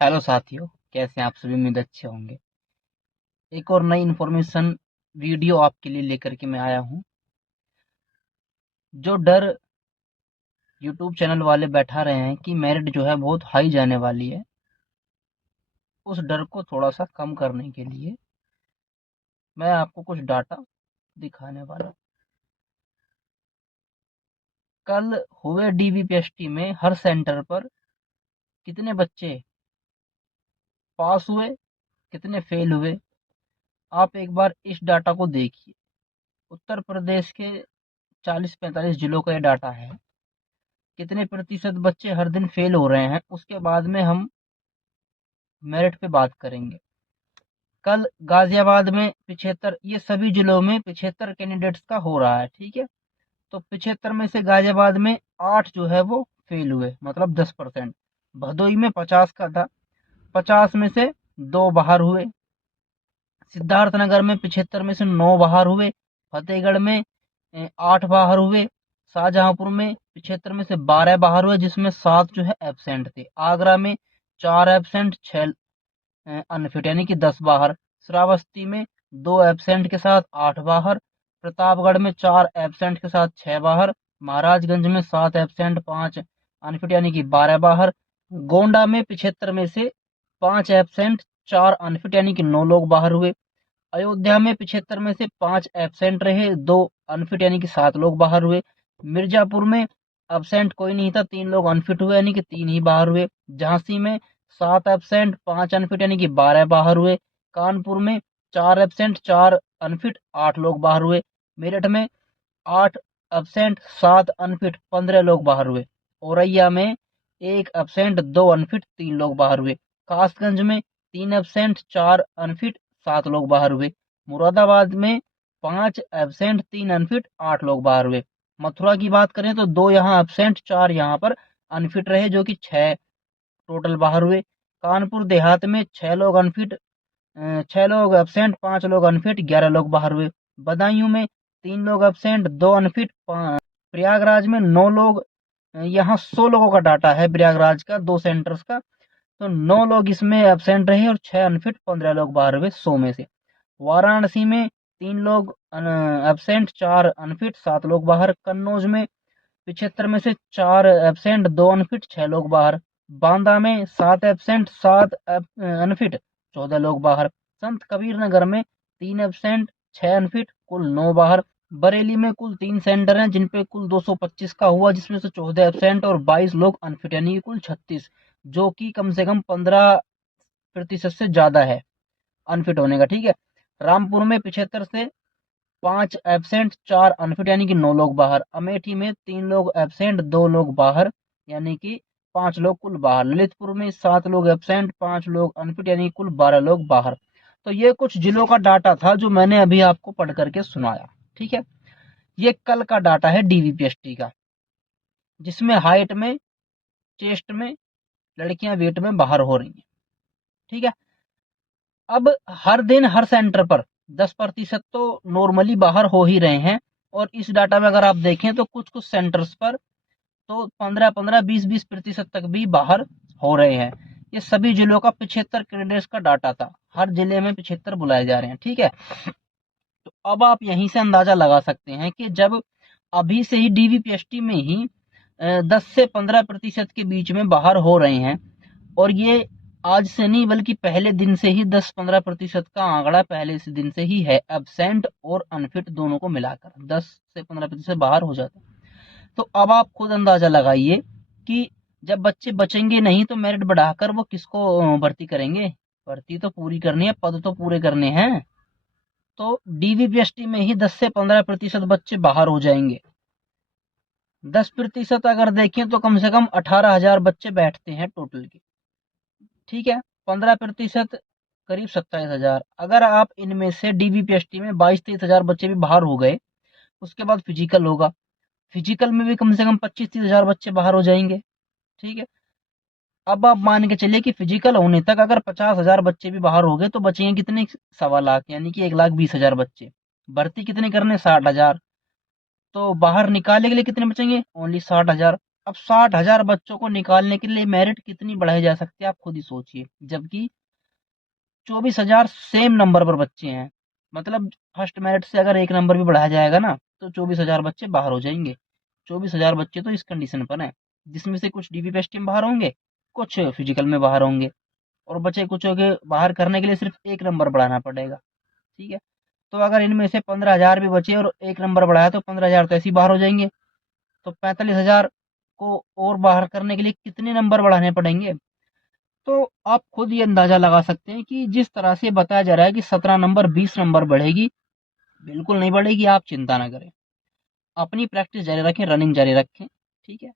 Hello साथियों, कैसे हैं आप सभी? उम्मीद अच्छे होंगे। एक और नई इन्फॉर्मेशन वीडियो आपके लिए लेकर के मैं आया हूं। जो डर यूट्यूब चैनल वाले बैठा रहे हैं कि मेरिट जो है बहुत हाई जाने वाली है, उस डर को थोड़ा सा कम करने के लिए मैं आपको कुछ डाटा दिखाने वाला हूं। कल हुए डीबीपीएसटी में हर सेंटर पर कितने बच्चे पास हुए, कितने फेल हुए, आप एक बार इस डाटा को देखिए। उत्तर प्रदेश के 40-45 जिलों का ये डाटा है। कितने प्रतिशत बच्चे हर दिन फेल हो रहे हैं, उसके बाद में हम मेरिट पे बात करेंगे। कल गाजियाबाद में 75, ये सभी जिलों में 75 कैंडिडेट्स का हो रहा है, ठीक है। तो 75 में से गाजियाबाद में 8 जो है वो फेल हुए, मतलब 10%। भदोई में 50 का था, 50 में से 2 बाहर हुए। सिद्धार्थनगर में 75 में से 9 बाहर हुए। फतेहगढ़ में 8 बाहर हुए। शाहजहांपुर में 75 में से 12 बाहर हुए, जिसमें 7 जो है एबसेंट थे। आगरा में 4 एबसेंट, 6 अनफिट, यानी कि 10 बाहर। श्रावस्ती में 2 एबसेंट के साथ 8 बाहर। प्रतापगढ़ में 4 एबसेंट के साथ 6 बाहर। महाराजगंज में 7 एबसेंट, 5 अनफिट, यानी कि 12 बाहर। गोंडा में 75 में से 5 एबसेंट, 4 अनफिट, यानी कि 9 लोग बाहर हुए। अयोध्या में 75 में से 5 एबसेंट रहे, 2 अनफिट, यानी कि 7 लोग बाहर हुए। मिर्जापुर में एबसेंट कोई नहीं था, 3 लोग अनफिट हुए, यानी कि 3 ही बाहर हुए। झांसी में 7 एबसेंट, 5 अनफिट, यानी कि 12 बाहर हुए। कानपुर में 4 एबसेंट, 4 अनफिट, 8 लोग बाहर हुए। मेरठ में 8 एबसेंट, 7 अनफिट, 15 लोग बाहर हुए। औरैया में 1 एबसेंट, 2 अनफिट, 3 लोग बाहर हुए। कासगंज में 3 एबसेंट, 4 अनफिट, 7 लोग बाहर हुए। मुरादाबाद में 5 एबसेंट, 3 अनफिट, 8 लोग बाहर हुए। मथुरा की बात करें तो 2 यहाँ एबसेंट, 4 यहाँ पर अनफिट रहे, जो कि 6 टोटल बाहर हुए। कानपुर देहात में 6 लोग अनफिट, 6 लोग एबसेंट, 5 लोग अनफिट, 11 लोग बाहर हुए। बदायूं में 3 लोग एबसेंट, 2 अनफिट, प्रयागराज में 9 लोग, यहाँ 100 लोगों का डाटा है प्रयागराज का, 2 सेंटर्स का। तो 9 लोग इसमें एबसेंट रहे और 6 अनफिट, 15 लोग बाहर हुए 100 में से। वाराणसी में 3 लोग एबसेंट, 4 अनफिट, 7 लोग बाहर। कन्नौज में 75 में से 4 एबसेंट, 2 अनफिट, 6 लोग बाहर। बांदा में 7 एबसेंट, 7 अनफिट, 14 लोग बाहर। संत कबीर नगर में 3 एबसेंट, 6 अनफिट, कुल 9 बाहर। बरेली में कुल 3 सेंटर हैं, जिन पे कुल 225 का हुआ, जिसमें से 14 एबसेंट और 22 लोग अनफिट, यानी कि कुल 36, जो कि कम से कम 15% से ज्यादा है अनफिट होने का, ठीक है। रामपुर में 75 से 5 एबसेंट, 4 अनफिट, यानी कि 9 लोग बाहर। अमेठी में 3 लोग एबसेंट, 2 लोग बाहर, यानी कि 5 लोग कुल बाहर। ललितपुर में 7 लोग एबसेंट, 5 लोग अनफिट, यानी कि कुल 12 लोग बाहर। तो ये कुछ जिलों का डाटा था जो मैंने अभी आपको पढ़ करके सुनाया, ठीक है। ये कल का डाटा है डीवीपीएसटी का, जिसमें हाइट में, चेस्ट में लड़कियां वेट में बाहर हो रही हैं, ठीक है। अब हर दिन हर सेंटर पर 10% तो नॉर्मली बाहर हो ही रहे हैं। और इस डाटा में अगर आप देखें तो कुछ कुछ सेंटर्स पर तो 15-15, 20-20 प्रतिशत तक भी बाहर हो रहे हैं। ये सभी जिलों का 75 कैंडिडेट्स का डाटा था। हर जिले में 75 बुलाए जा रहे हैं, ठीक है। तो अब आप यहीं से अंदाजा लगा सकते हैं कि जब अभी से ही डीवीपीएसटी में ही 10 से 15% के बीच में बाहर हो रहे हैं, और ये आज से नहीं बल्कि पहले दिन से ही 10-15% का आंकड़ा पहले से दिन से ही है। एबसेंट और अनफिट दोनों को मिलाकर 10 से 15% बाहर हो जाते हैं। तो अब आप खुद अंदाजा लगाइए कि जब बच्चे बचेंगे नहीं तो मेरिट बढ़ाकर वो किसको भर्ती करेंगे? भर्ती तो पूरी करनी है, पद तो पूरे करने हैं। तो डीवीपीएसटी में ही 10 से 15% बच्चे बाहर हो जाएंगे। 10% अगर देखें तो कम से कम 18,000 बच्चे बैठते हैं टोटल के, ठीक है। 15% करीब 27,000। अगर आप इनमें से डीबीपीएसटी में 22-23,000 बच्चे भी बाहर हो गए, उसके बाद फिजिकल होगा। फिजिकल में भी कम से कम 25-30,000 बच्चे बाहर हो जाएंगे, ठीक है। अब आप मान के चलिए कि फिजिकल होने तक अगर 50,000 बच्चे भी बाहर हो गए तो बचेंगे कितने? 1.25 लाख, यानी कि 1,20,000 बच्चे। भर्ती कितने करने? 60,000। तो बाहर निकालने के लिए कितने बचेंगे? ओनली 60,000। अब 60,000 बच्चों को निकालने के लिए मेरिट कितनी बढ़ाई जा सकती है, आप खुद ही सोचिए। जबकि 24,000 सेम नंबर पर बच्चे हैं, मतलब फर्स्ट मेरिट से अगर एक नंबर भी बढ़ाया जाएगा ना, तो 24,000 बच्चे बाहर हो जाएंगे। 24,000 बच्चे तो इस कंडीशन पर हैं, जिसमें से कुछ डीपीपीएसटी में बाहर होंगे, कुछ फिजिकल में बाहर होंगे, और बचे कुछ के बाहर करने के लिए सिर्फ एक नंबर बढ़ाना पड़ेगा। ठीक है, तो अगर इनमें से 15,000 भी बचे और एक नंबर बढ़ाया, तो 15,000 तो ऐसे ही बाहर हो जाएंगे। तो 45,000 को और बाहर करने के लिए कितने नंबर बढ़ाने पड़ेंगे? तो आप खुद ये अंदाजा लगा सकते हैं कि जिस तरह से बताया जा रहा है कि 17 नंबर 20 नंबर बढ़ेगी, बिल्कुल नहीं बढ़ेगी। आप चिंता ना करें, अपनी प्रैक्टिस जारी रखें, रनिंग जारी रखें। ठीक है।